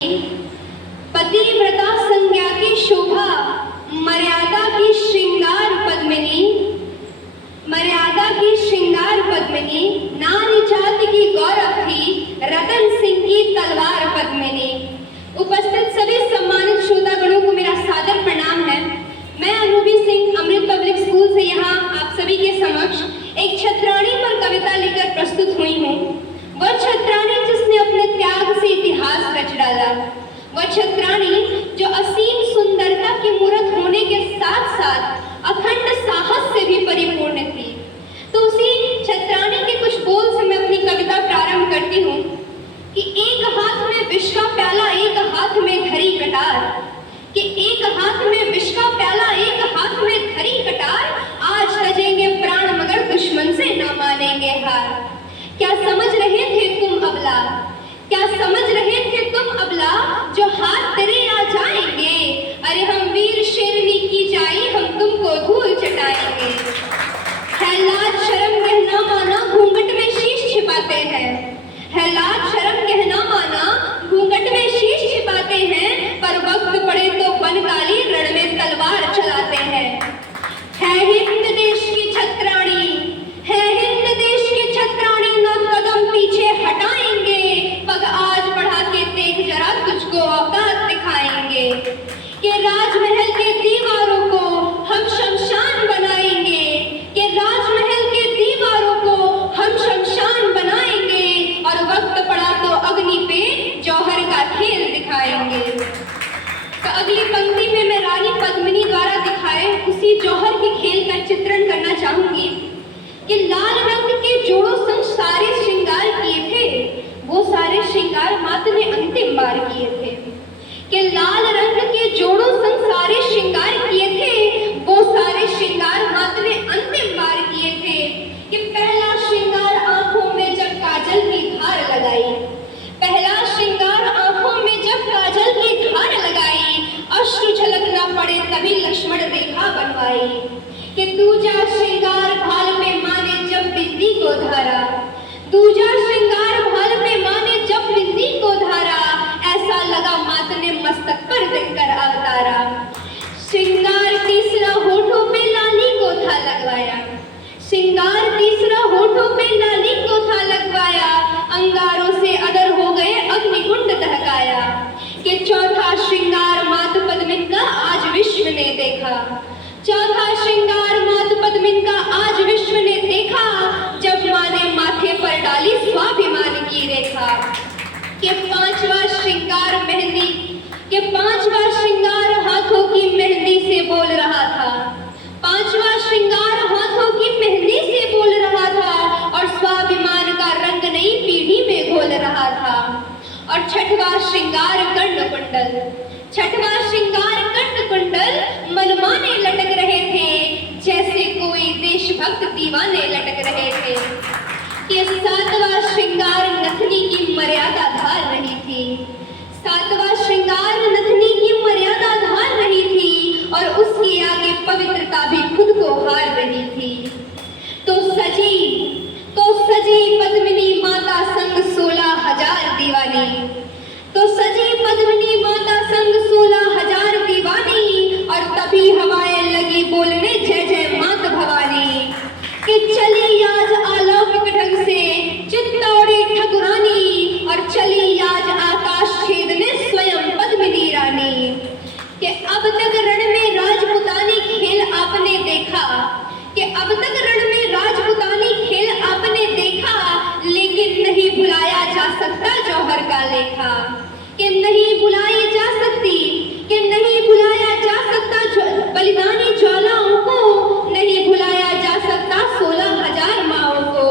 पतिव्रता संज्ञा की शोभा, मर्यादा की श्रृंगार पद्मिनी, मर्यादा की श्रृंगार पद्मिनी, नारी जाति की गौरव थी रतन सिंह की तलवार पद्मिनी। उपस्थित सभी सम्मानित श्रोतागणों को मेरा सादर प्रणाम है। मैं अनुभवी सिंह अमृत पब्लिक स्कूल से यहाँ आप सभी के समक्ष एक छत्राणी पर कविता लेकर प्रस्तुत हुई हूँ। वह छत्राणी जिसने अपने त्याग से इतिहास रच डाला, वह छत्राणी जो असीम सुंदरता की मूर्त होने के साथ साथ अखंड साहस से भी परिपूर्ण थी। तो उसी छत्राणी के कुछ बोल से मैं अपनी कविता प्रारंभ करती हूँ कि एक हाथ में विष का प्याला, एक हाथ में धरी कटार, कि एक हाथ में विष का प्याला, एक हाथ में धरी कटार, आज तजेंगे प्राण मगर दुश्मन से न मानेंगे हार। क्या समझ रहे थे तुम अबला, क्या समझ रहे थे तुम अबला, जो हाथ तेरे आ जाएंगे, अरे हम वीर शेरनी की जाई, हम तुमको धूल चटाएंगे। है लाज शर्म कहना माना, घूंघट में शीश छिपाते हैं, है लाज शर्म कहना माना, घूंघट में शीश छिपाते हैं, पर वक्त पड़े तो बन काली रण में तलवार चलाते हैं। है हिंद देश की छत्राणी, है हिंद देश की छत्राणी, न कदम पीछे हटाएंगे, पग आज बढ़ा के देख जरा तुझको औकात दिखाएंगे। कि राजमहल के दीवारों को हम शमशान बनाएंगे, कि राजमहल के दीवारों को हम शमशान बनाएंगे, और वक्त पड़ा तो अग्नि पे जौहर का खेल दिखाएंगे। तो अगली पंक्ति में मैं रानी पद्मिनी द्वारा दिखाए उसी जौहर के खेल का चित्रण करना चाहूंगी कि लाल रंग के जोड़ों संग सारे श्रृंगार किए थे, वो सारे श्रृंगार मात्र ने अंतिम बार किए थे। कि लाल रंग के जोड़ों संग सारे श्रृंगार किए थे, वो सारे श्रृंगार मात्र ने अंतिम बार किए थे। कि पहला श्रृंगार आंखों में जब काजल की धार लगाई, पहला श्रृंगार आंखों में जब काजल की धार लगाई, अश्रु झलक ना पड़े तभी लक्ष्मण रेखा बनवाई। कि दूजा श्रृंगार भाल पे माने जब बिंदी को धारा, दूजा श्रृंगार भाल पे माने जब बिंदी को धारा, ऐसा लगा मात ने मस्तक पर दिनकर अवतारा। श्रृंगार तीसरा होठों पे लाली को था लगवाया, श्रृंगार तीसरा होठों पे लाली को था लगवाया, अंगारों से अदर हो गए अग्निकुंड दहकाया। कि चौथा श्रृंगार मात पद्मिन का आज विश्व ने देखा, चौथा श्रृंगार मात पद्मिन का आज विश्व ने देखा, जब माँ ने माथे पर डाली स्वाभिमान की रेखा। कि पांचवा श्रृंगार मेहंदी, कि पांचवा श्रृंगार हाथों की मेहंदी से बोल रहा था, पांचवा श्रृंगार हाथों की मेहंदी से बोल रहा था, और स्वाभिमान का रंग नई पीढ़ी में घोल रहा था। और छठवा श्रृंगार कर्ण कुंडल, छठवा श्रृंगार कर्ण कुंडल मनमाने लटक रहे थे, जैसे कोई देशभक्त दीवाने लटक रहे थे। कि सातवां श्रृंगार नथनी की मर्यादा धार रही थी, सातवां श्रृंगार नथनी की मर्यादा धार रही थी, और उसके आगे पवित्रता भी खुद को हार रही थी। तो सजी पद्मिनी माता संग 16,000 दीवानी, तो सजी पद्मिनी माता संग 16,000 दीवानी, और तभी हवाएं लगी बोलने जय जय मात भवानी। कि चली आज अलौकिक ढंग से चित्तौड़ी ठकुरानी, और चली आज आकाश छेदने स्वयं पद्मिनी रानी। कि अब तक रण में राजपुतानी खेल आपने देखा, कि अब तक रण में राजपुतानी खेल आपने देखा, लेकिन नहीं भुलाया जा सकता जौहर का लेखा। कि नहीं बुलाई जा सकती, कि नहीं बुलाया जा सकता बलिदानी ज्वालाओं को, नहीं बुलाया जा सकता 16,000 माओं को।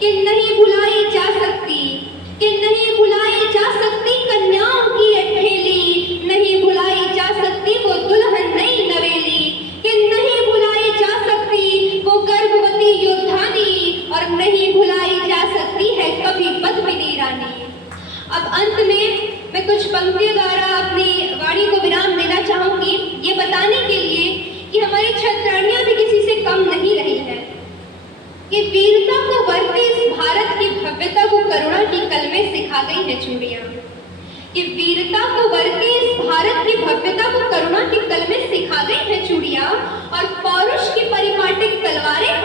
कि नहीं बुलाई जा सकती, कि नहीं बुलाई जा सकती कन्याओं की अठेली, नहीं बुलाई जा सकती वो दुल्हन नई नवेली। कि नहीं बुलाई जा सकती वो गर्भवती योद्धानी, और नहीं भुलाई जा सकती है कभी पद्मिनी रानी। अब अंत में मैं कुछ पंक्तियों द्वारा अपनी वाणी को विराम देना चाहूंगी, ये बताने के लिए कि हमारी छत्राणियां भी किसी से कम नहीं रही है। कि वीरता को वर्ती इस भारत की भव्यता को करुणा की कलमें सिखा गई है चूड़ियां। कि वीरता को वर्ती इस भारत की भव्यता को करुणा के कलमे सिखा गई है चूड़ियां, और पौरुष की परिपाटिक तलवारें